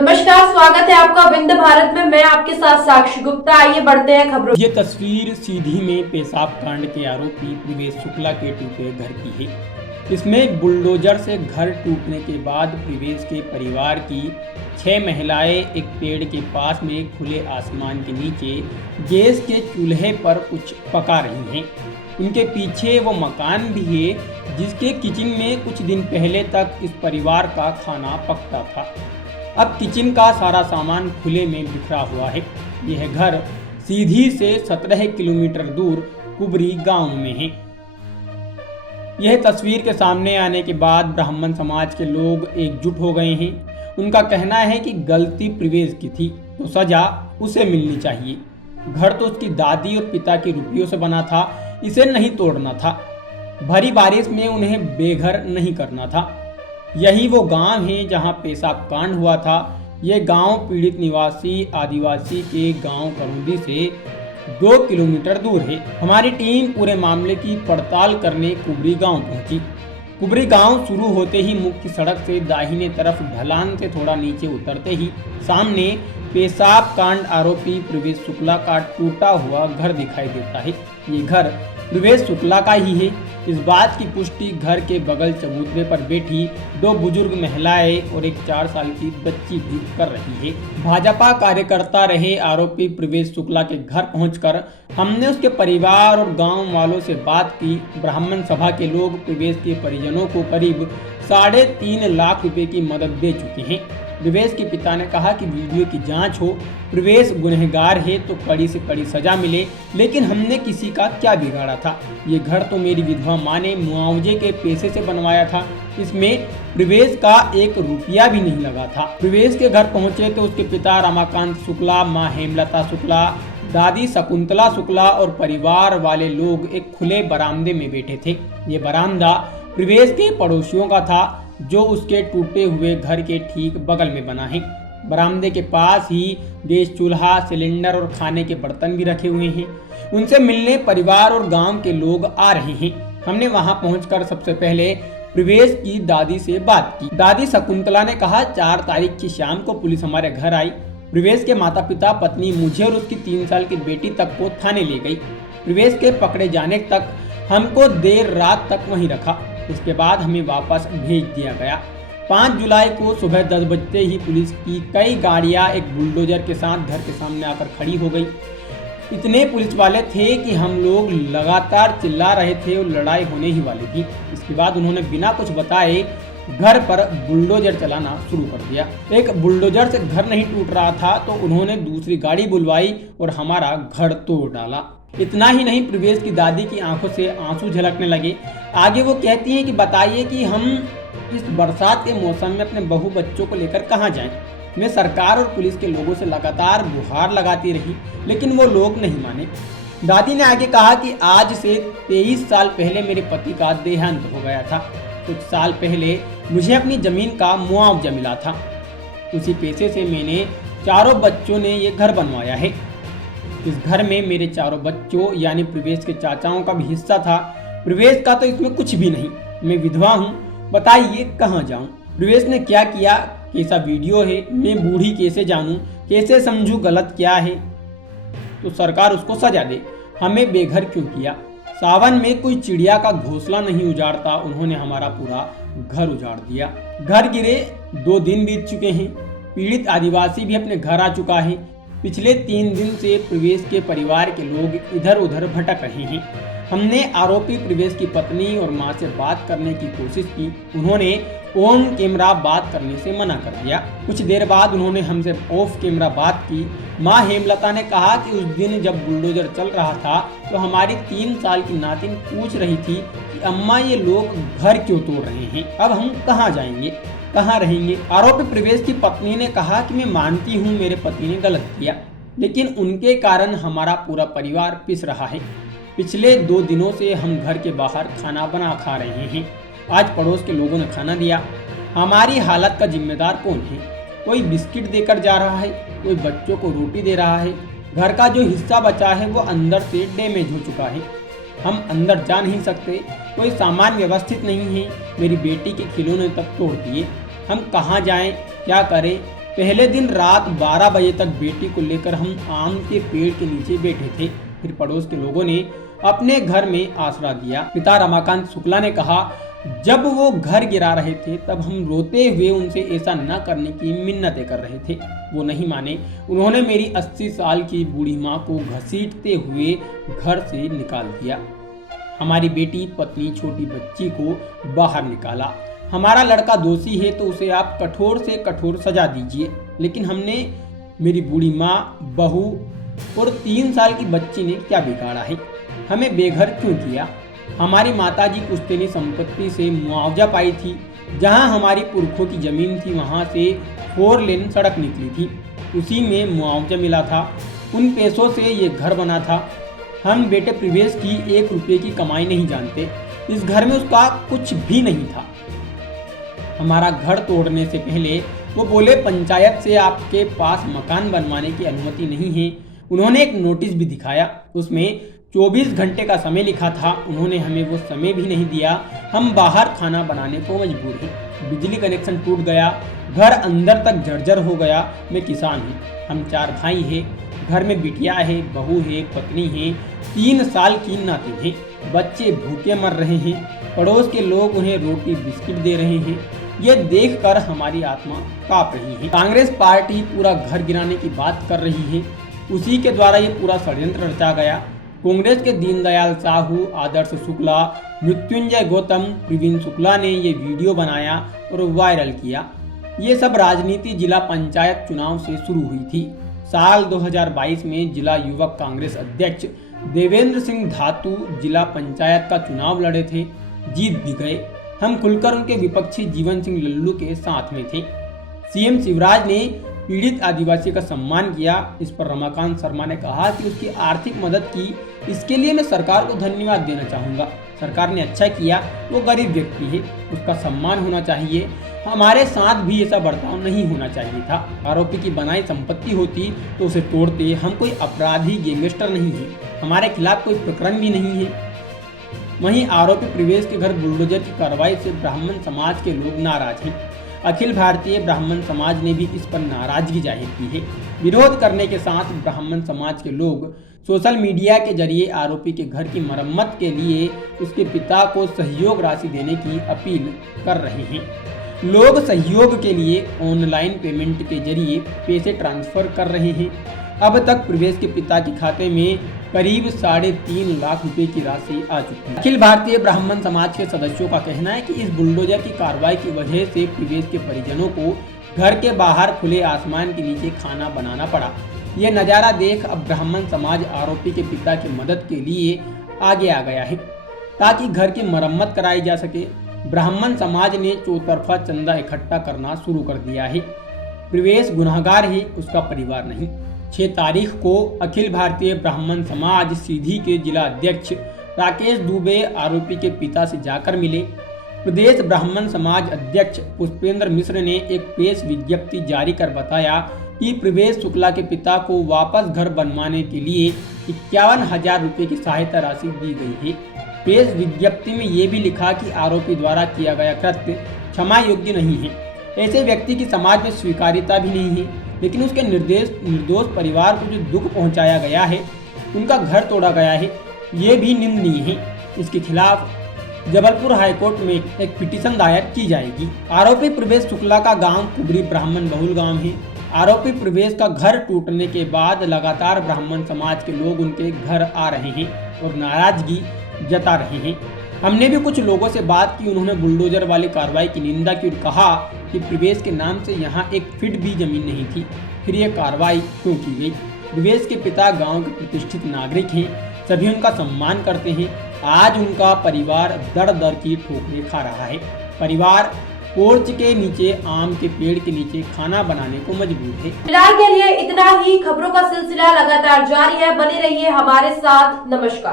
नमस्कार, स्वागत है आपका विंध्य भारत में। मैं आपके साथ साक्षी गुप्ता। आइए बढ़ते हैं खबरों। ये तस्वीर सीधी में पेशाब कांड के आरोपी प्रवेश शुक्ला के टूटे घर की है। इसमें बुलडोजर से घर टूटने के बाद प्रवेश के परिवार की 6 महिलाएं एक पेड़ के पास में खुले आसमान के नीचे गैस के चूल्हे पर कुछ पका रही हैं। उनके पीछे वो मकान भी है जिसके किचन में कुछ दिन पहले तक इस परिवार का खाना पकता था। अब किचन का सारा सामान खुले में बिखरा हुआ है। यह घर सीधी से 17 किलोमीटर दूर कुबरी गांव में है। यह तस्वीर के सामने आने के बाद ब्राह्मण समाज के लोग एकजुट हो गए हैं। उनका कहना है कि गलती प्रवेश की थी तो सजा उसे मिलनी चाहिए। घर तो उसकी दादी और पिता के रुपयों से बना था, इसे नहीं तोड़ना था। भरी बारिश में उन्हें बेघर नहीं करना था। यही वो गांव है जहां पेशाब कांड हुआ था। ये गांव पीड़ित निवासी आदिवासी के गांव करौंदी से 2 किलोमीटर दूर है। हमारी टीम पूरे मामले की पड़ताल करने कुबरी गांव पहुंची। कुबरी गांव शुरू होते ही मुख्य सड़क से दाहिने तरफ ढलान से थोड़ा नीचे उतरते ही सामने पेशाब कांड आरोपी प्रवेश शुक्ला का टूटा हुआ घर दिखाई देता है। ये घर प्रवेश शुक्ला का ही है। इस बात की पुष्टि घर के बगल चबूतरे पर बैठी 2 बुजुर्ग महिलाएं और एक 4 साल की बच्ची भी कर रही है। भाजपा कार्यकर्ता रहे आरोपी प्रवेश शुक्ला के घर पहुंचकर हमने उसके परिवार और गांव वालों से बात की। ब्राह्मण सभा के लोग प्रवेश के परिजनों को करीब 3.5 लाख रुपए की मदद दे चुके हैं। प्रवेश के पिता ने कहा कि वीडियो की जांच हो, प्रवेश गुनहगार है तो कड़ी से कड़ी सजा मिले, लेकिन हमने किसी का क्या बिगाड़ा था। ये घर तो मेरी विधवा माँ ने मुआवजे के पैसे से बनवाया था। इसमें प्रवेश का 1 रुपया भी नहीं लगा था। प्रवेश के घर पहुंचे तो उसके पिता रमाकांत शुक्ला, माँ हेमलता शुक्ला, दादी शकुंतला शुक्ला और परिवार वाले लोग एक खुले बरामदे में बैठे थे। ये बरामदा प्रवेश के पड़ोसियों का था जो उसके टूटे हुए घर के ठीक बगल में बना है। बरामदे के पास ही गैस चूल्हा, सिलेंडर और खाने के बर्तन भी रखे हुए हैं। उनसे मिलने परिवार और गांव के लोग आ रहे हैं। हमने वहां पहुंचकर सबसे पहले प्रवेश की दादी से बात की। दादी शकुंतला ने कहा 4 तारीख की शाम को पुलिस हमारे घर आई। प्रवेश के माता पिता, पत्नी, मुझे और उसकी 3 साल की बेटी तक को थाने ले गई। प्रवेश के पकड़े जाने तक हमको देर रात तक वहीं रखा। इसके बाद हमें वापस भेज दिया गया। 5 जुलाई को सुबह 10 बजते ही पुलिस की कई गाड़ियां एक बुलडोजर के साथ घर के सामने आकर खड़ी हो गई। इतने पुलिस वाले थे कि हम लोग लगातार चिल्ला रहे थे और लड़ाई होने ही वाली थी। इसके बाद उन्होंने बिना कुछ बताए घर पर बुलडोजर चलाना शुरू कर दिया। एक बुलडोजर से घर नहीं टूट रहा था तो उन्होंने दूसरी गाड़ी बुलवाई और हमारा घर तोड़ डाला। इतना ही नहीं, प्रवेश की दादी की आंखों से आंसू झलकने लगे। आगे वो कहती हैं कि बताइए कि हम इस बरसात के मौसम में अपने बहू बच्चों को लेकर कहाँ जाएं। मैं सरकार और पुलिस के लोगों से लगातार गुहार लगाती रही, लेकिन वो लोग नहीं माने। दादी ने आगे कहा कि आज से 23 साल पहले मेरे पति का देहांत हो गया था। कुछ साल पहले मुझे अपनी जमीन का मुआवजा मिला था। उसी पैसे से मैंने 4 बच्चों ने ये घर बनवाया है। इस घर में मेरे 4 बच्चों यानी प्रवेश के चाचाओं का भी हिस्सा था। प्रवेश का तो इसमें कुछ भी नहीं। मैं विधवा हूँ, बताइए कहाँ जाऊँ। प्रवेश ने क्या किया, कैसा वीडियो है, मैं बूढ़ी कैसे जानूँ, कैसे समझूँ गलत क्या है। तो सरकार उसको सजा दे। हमें बेघर क्यों किया। सावन में कोई चिड़िया का घोंसला नहीं उजाड़ता, उन्होंने हमारा पूरा घर उजाड़ दिया। घर गिरे 2 दिन बीत चुके हैं। पीड़ित आदिवासी भी अपने घर आ चुका है। पिछले 3 दिन से प्रवेश के परिवार के लोग इधर उधर भटक रहे हैं। हमने आरोपी प्रवेश की पत्नी और मां से बात करने की कोशिश की। उन्होंने ऑन कैमरा बात करने से मना कर दिया। कुछ देर बाद उन्होंने हमसे ऑफ कैमरा बात की। मां हेमलता ने कहा कि उस दिन जब बुलडोजर चल रहा था तो हमारी 3 साल की नातिन पूछ रही थी कि अम्मा ये लोग घर क्यों तोड़ रहे हैं, अब हम कहाँ जाएंगे, कहाँ रहेंगे। आरोपी प्रवेश की पत्नी ने कहा कि मैं मानती हूँ मेरे पति ने गलत किया, लेकिन उनके कारण हमारा पूरा परिवार पिस रहा है। पिछले 2 दिनों से हम घर के बाहर खाना बना खा रहे हैं। आज पड़ोस के लोगों ने खाना दिया। हमारी हालत का जिम्मेदार कौन है। कोई बिस्किट देकर जा रहा है, कोई बच्चों को रोटी दे रहा है। घर का जो हिस्सा बचा है वो अंदर से डैमेज हो चुका है। हम अंदर जा नहीं सकते, कोई सामान व्यवस्थित नहीं है। मेरी बेटी के खिलौने तक तोड़ दिए। हम कहाँ जाएं, क्या करें, पहले दिन रात 12 बजे तक बेटी को लेकर हम आम के पेड़ के नीचे बैठे थे। फिर पड़ोस के लोगों ने अपने घर में आसरा दिया। पिता रमाकांत शुक्ला ने कहा, जब वो घर गिरा रहे थे तब हम रोते हुए उनसे ऐसा न करने की मिन्नतें कर रहे थे। वो नहीं माने। उन्होंने मेरी 80 साल की बूढ़ी माँ को घसीटते हुए घर से निकाल दिया। हमारी बेटी, पत्नी, छोटी बच्ची को बाहर निकाला। हमारा लड़का दोषी है तो उसे आप कठोर से कठोर सजा दीजिए, लेकिन हमने मेरी बूढ़ी माँ, बहू और 3 साल की बच्ची ने क्या बिगाड़ा है? हमें बेघर क्यों किया? हमारी माताजी पुश्तैनी संपत्ति से मुआवजा पाई थी। जहां हमारी पुरखों की जमीन थी वहां से 4 लेन सड़क निकली थी, उसी में मुआवजा मिला था। उन पैसों से ये घर बना था। हम बेटे प्रवेश की 1 रुपये की कमाई नहीं जानते। इस घर में उसका कुछ भी नहीं था। हमारा घर तोड़ने से पहले वो बोले, पंचायत से आपके पास मकान बनवाने की अनुमति नहीं है। उन्होंने एक नोटिस भी दिखाया, उसमें 24 घंटे का समय लिखा था। उन्होंने हमें वो समय भी नहीं दिया। हम बाहर खाना बनाने को मजबूर हैं। बिजली कनेक्शन टूट गया, घर अंदर तक जर्जर हो गया। मैं किसान हूँ। हम 4 भाई हैं। घर में बिटिया है, बहू है, पत्नी है, 3 साल की नाती है। बच्चे भूखे मर रहे हैं। पड़ोस के लोग उन्हें रोटी बिस्किट दे रहे हैं। ये देखकर हमारी आत्मा कांप रही है। कांग्रेस पार्टी पूरा घर गिराने की बात कर रही है। उसी के द्वारा ये पूरा षड्यंत्र रचा गया। कांग्रेस के दीनदयाल साहू, आदर्श शुक्ला, मृत्युंजय गौतम, प्रवीण शुक्ला ने ये वीडियो बनाया और वायरल किया। ये सब राजनीति जिला पंचायत चुनाव से शुरू हुई थी। साल 2022 में जिला युवक कांग्रेस अध्यक्ष देवेंद्र सिंह धातु जिला पंचायत का चुनाव लड़े थे, जीत भी गए। हम खुलकर उनके विपक्षी जीवन सिंह लल्लू के साथ में थे। सीएम शिवराज ने पीड़ित आदिवासी का सम्मान किया। इस पर रमाकांत शर्मा ने कहा कि उसकी आर्थिक मदद की, इसके लिए मैं सरकार को धन्यवाद देना चाहूँगा। सरकार ने अच्छा किया। वो गरीब व्यक्ति है, उसका सम्मान होना चाहिए। हमारे साथ भी ऐसा बर्ताव नहीं होना चाहिए था। आरोपी की बनाई संपत्ति होती तो उसे तोड़ते। हम कोई अपराधी गैंगस्टर नहीं है। हमारे खिलाफ कोई प्रकरण भी नहीं है। वहीं आरोपी प्रवेश के घर बुलडोजर की कार्रवाई से ब्राह्मण समाज के लोग नाराज हैं। अखिल भारतीय ब्राह्मण समाज ने भी इस पर नाराजगी जाहिर की है। विरोध करने के साथ ब्राह्मण समाज के लोग सोशल मीडिया के जरिए आरोपी के घर की मरम्मत के लिए उसके पिता को सहयोग राशि देने की अपील कर रहे हैं। लोग सहयोग के लिए ऑनलाइन पेमेंट के जरिए पैसे ट्रांसफर कर रहे हैं। अब तक प्रवेश के पिता के खाते में करीब 3.5 लाख रुपए की राशि आ चुकी है। अखिल भारतीय ब्राह्मण समाज के सदस्यों का कहना है कि इस बुलडोजर की कार्रवाई की वजह से प्रवेश के परिजनों को घर के बाहर खुले आसमान के नीचे खाना बनाना पड़ा। ये नज़ारा देख अब ब्राह्मण समाज आरोपी के पिता की मदद के लिए आगे आ गया है ताकि घर की मरम्मत कराई जा सके। ब्राह्मण समाज ने चौतरफा चंदा इकट्ठा करना शुरू कर दिया है। प्रवेश गुनहगार है, उसका परिवार नहीं। 6 तारीख को अखिल भारतीय ब्राह्मण समाज सीधी के जिला अध्यक्ष राकेश दुबे आरोपी के पिता से जाकर मिले। प्रदेश ब्राह्मण समाज अध्यक्ष पुष्पेंद्र मिश्र ने एक प्रेस विज्ञप्ति जारी कर बताया कि प्रवेश शुक्ला के पिता को वापस घर बनवाने के लिए 51,000 रुपये की सहायता राशि दी गई है। प्रेस विज्ञप्ति में ये भी लिखा कि आरोपी द्वारा किया गया कृत्य क्षमा योग्य नहीं है। ऐसे व्यक्ति की समाज में स्वीकार्यता भी नहीं है, लेकिन उसके निर्दोष परिवार को जो दुख पहुंचाया गया है, उनका घर तोड़ा गया है, ये भी निंदनीय है। इसके खिलाफ जबलपुर हाईकोर्ट में एक पिटीशन दायर की जाएगी। आरोपी प्रवेश शुक्ला का गांव कुबरी ब्राह्मण बहुल गांव है। आरोपी प्रवेश का घर टूटने के बाद लगातार ब्राह्मण समाज के लोग उनके घर आ रहे हैं और नाराजगी जता रहे हैं। हमने भी कुछ लोगों से बात की। उन्होंने बुलडोजर वाली कार्रवाई की निंदा की और कहा कि प्रवेश के नाम से यहाँ एक फीट भी जमीन नहीं थी, फिर यह कार्रवाई क्यों की गई। प्रवेश के पिता गांव के प्रतिष्ठित नागरिक हैं, सभी उनका सम्मान करते हैं। आज उनका परिवार दर दर की ठोकरें खा रहा है। परिवार पोर्च के नीचे, आम के पेड़ के नीचे खाना बनाने को मजबूर है। फिलहाल के लिए इतना ही। खबरों का सिलसिला लगातार जारी है, बने रहिए हमारे साथ। नमस्कार।